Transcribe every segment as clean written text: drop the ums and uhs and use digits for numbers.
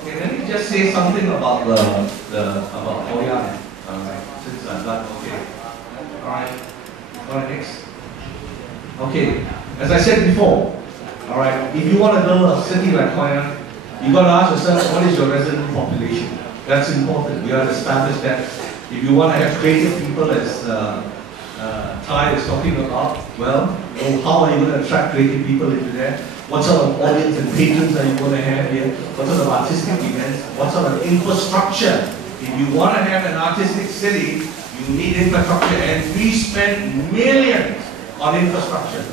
Okay, let me just say something about about Hoi An. Since I'm done. Okay. Alright. Alright, next. Okay. As I said before, alright, if you want to build a city like Hoi An, you've got to ask yourself, what is your resident population? That's important. You have to establish that. If you want to have creative people, as Ty is talking about, well, how are you going to attract creative people into there? What sort of audience and patrons are you going to have here? What sort of artistic events? What sort of infrastructure? If you want to have an artistic city, you need infrastructure, and we spend millions on infrastructure.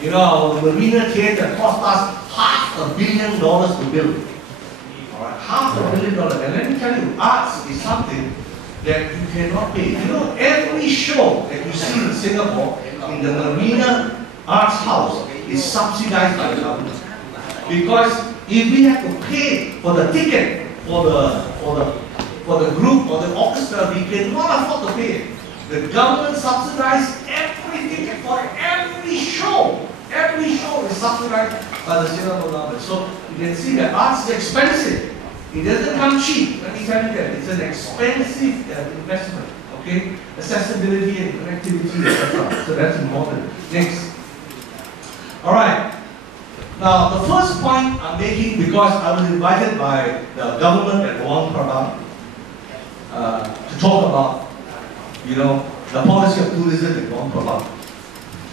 You know, our Marina Theatre cost us $500 million to build. Alright, $500 million. And let me tell you, arts is something that you cannot pay. You know, every show that you see in Singapore, in the Marina Arts House, is subsidized by the government. Because if we have to pay for the ticket for the group or the orchestra, we cannot afford to pay. The government subsidizes every ticket for every show. Every show is subsidized by the Singapore government. So you can see that arts is expensive. It doesn't come cheap. Let me tell you that. It's an expensive investment. Okay? Accessibility and connectivity, etc. So that's important. Next. Alright. Now, the first point I'm making, because I was invited by the government at Luang Prabang to talk about, you know, the policy of tourism at Luang Prabang.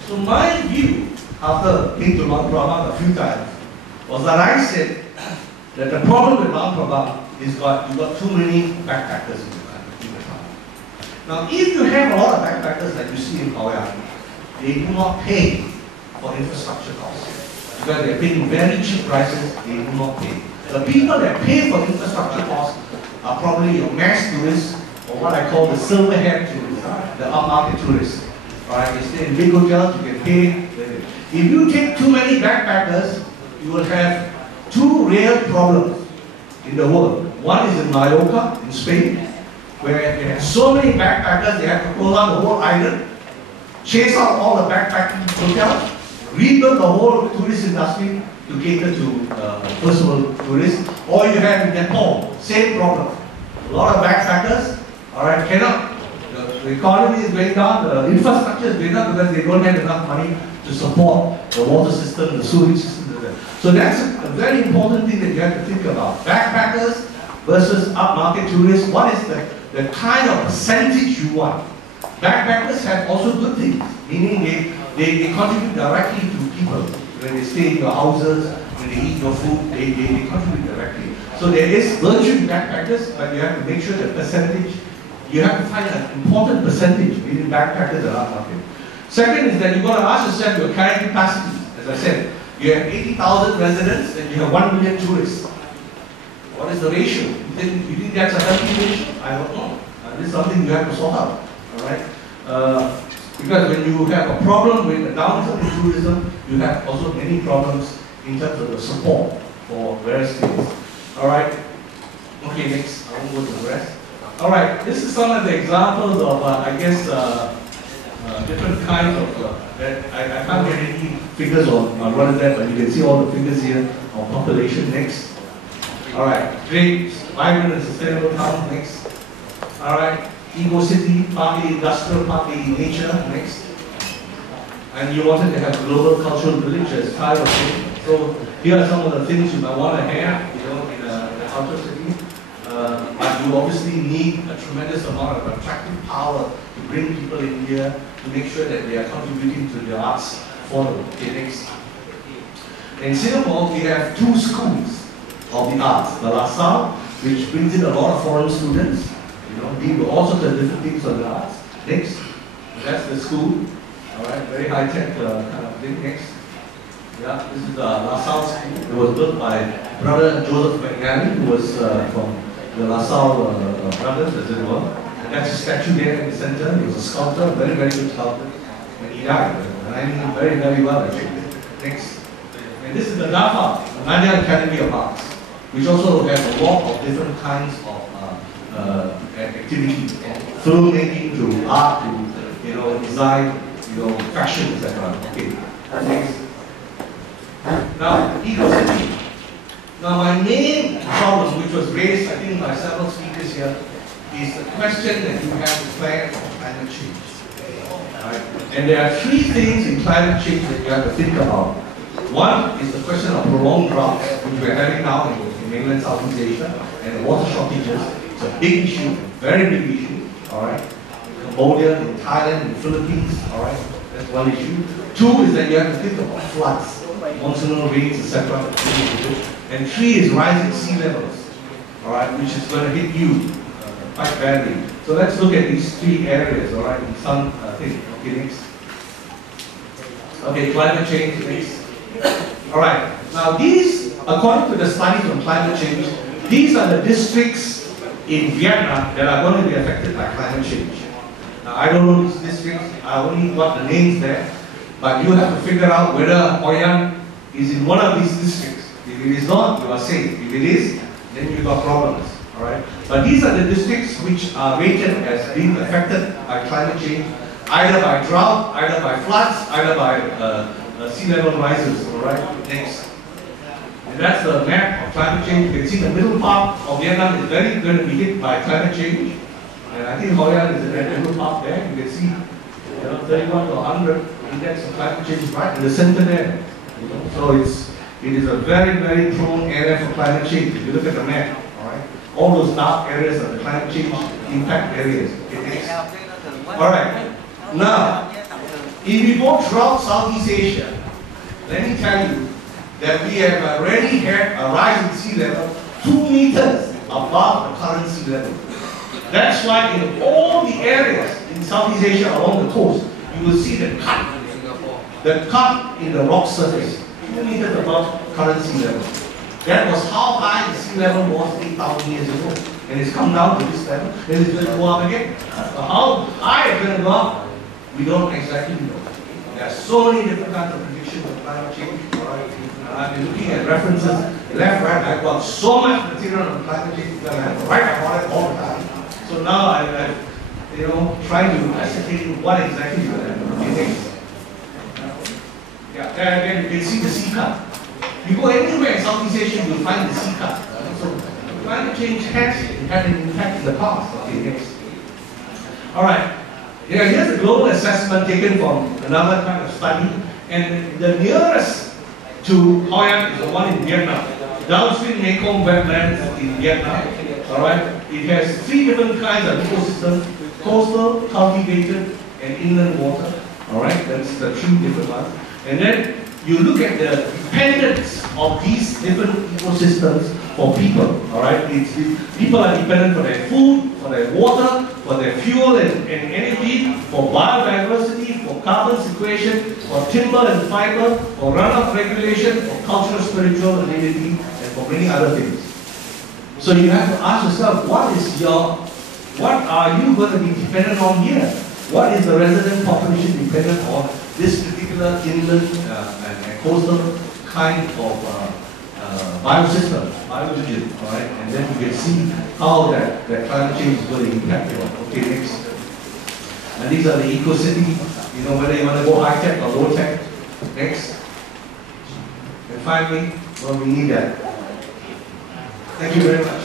So my view, after being to Luang Prabang a few times, was that I said that the problem with Luang Prabang is you've got too many backpackers in the town. Now, if you have a lot of backpackers like you see in Hoi An, they do not pay for infrastructure costs. Because they're paying very cheap prices, they do not pay. The people that pay for infrastructure costs are probably your mass tourists, or what I call the silver-haired tourists, the upmarket tourists. Alright, you stay in big hotels, you can pay. If you take too many backpackers, you will have two real problems in the world. One is in Mallorca, in Spain, where they have so many backpackers, they have to pull down the whole island, chase out all the backpacking hotels, rebuild the whole tourist industry to cater to first world tourists. Or you have in Nepal, same problem. A lot of backpackers, alright, cannot. The economy is going down, the infrastructure is going down because they don't have enough money to support the water system, the sewage system. So that's a very important thing that you have to think about. Backpackers versus upmarket tourists. What is the kind of percentage you want? Backpackers have also good things, meaning they contribute directly to people. When they stay in your houses, when they eat your food, they contribute directly. So there is virtue in backpackers, but you have to make sure that percentage, you have to find an important percentage between backpackers and upmarket. Second is that you've got to ask yourself your carrying capacity. As I said, you have 80,000 residents and you have 1 million tourists. What is the ratio? You think that's a healthy ratio? I don't know. This is something you have to sort out. Alright? Because when you have a problem with the downturn in tourism, you have also many problems in terms of the support for various things. Alright? Okay, next. I won't go to the rest. Alright, this is some of the examples of, I guess, different kinds of, I can't get any figures on what is that, but you can see all the figures here on population. Next. Alright, great, vibrant and sustainable town. Next. Alright, eco-city, partly industrial, partly nature. Next. And you wanted to have global cultural village as Ty was saying. So here are some of the things you might want to have, you know, in a cultural city. But you obviously need a tremendous amount of attractive power to bring people in here to make sure that they are contributing to the arts for them. Okay, next. In Singapore, we have two schools of the arts. The LaSalle, which brings in a lot of foreign students, you know, deal with all sorts of different things on the arts. Next. That's the school. Alright, very high-tech kind of thing. Next. Yeah, this is the LaSalle school. It was built by Brother Joseph McNally, who was from the LaSalle brothers, as it were. And that's a statue there in the center. He was a sculptor, very, very good sculptor. And he died. And I knew him very, very well, actually. Next. And this is the NAFA, the Nanyang Academy of Arts, which also has a lot of different kinds of activities, filmmaking to art to, you know, design, you know, fashion, etc. Okay. Next. Now, eco-city. Now, my main problem, which which was raised, I think, by several speakers here, is the question that you have to plan for climate change. Right? And there are three things in climate change that you have to think about. One is the question of prolonged droughts, which we're having now in mainland Southeast Asia, and water shortages. It's a big issue, very big issue. All right, Cambodia, in Thailand, in the Philippines. All right, that's one issue. Two is that you have to think about floods, monsoonal rains, etc. And three is rising sea levels. All right, which is going to hit you quite badly. So let's look at these three areas. All right, in some thing. Okay, next. Okay, climate change. Next. All right. Now these, according to the studies on climate change, these are the districts in Vietnam that are going to be affected by climate change. Now I don't know these districts. I only got the names there, but you have to figure out whether Hoi An is in one of these districts. If it is not, you are safe. If it is, then you've got problems. All right. But these are the districts which are rated as being affected by climate change, either by drought, either by floods, either by sea level rises. All right. Next. And that's the map of climate change. You can see the middle part of Vietnam is very going to be hit by climate change. And I think Hoi An is in that middle part there. You can see 31 to 100 index of climate change right in the center there. So it is a very, very prone area for climate change. If you look at the map, all right, all those dark areas are the climate change impact areas. Okay, next. All right. Now, if we go throughout Southeast Asia, let me tell you that we have already had a rise in sea level 2 meters above the current sea level. That's why in all the areas in Southeast Asia along the coast, you will see the cut in the rock surface, 2 meters above current sea level. That was how high the sea level was 8,000 years ago. And it's come down to this level, and it's going to go up again. How high it's going to go up, we don't exactly know. There are so many different kinds of predictions of climate change. I've been looking at references left, right. I've got so much material on climate change that I have to write about it all the time. So now I'm trying to ascertain what exactly is happening. Okay, next. Yeah, there again you can see the sea cut. You go anywhere in Southeast Asia, you'll find the sea cut. So climate change had an impact in the past. Okay, next. All right. Yeah, here's a global assessment taken from another kind of study, and the nearest to Hoi An is the one in Vietnam. Downstream Mekong wetlands in Vietnam. All right. It has 3 different kinds of ecosystems: coastal, cultivated, and inland water. All right. That's the 3 different ones. And then you look at the dependence of these different ecosystems for people. All right. People are dependent for their food, for their water, for their fuel and energy, for biodiversity, for carbon sequestration, for timber and fiber, for runoff regulation, for cultural, spiritual identity, and for many other things. So you have to ask yourself, what are you going to be dependent on here? What is the resident population dependent on this particular inland and coastal kind of biosystem, bioregion, all right? And then you can see how that climate change is going to impact you. Okay, next. And these are the eco-city, whether you want to go high-tech or low-tech. Next. And finally, well, we need that. Thank you very much.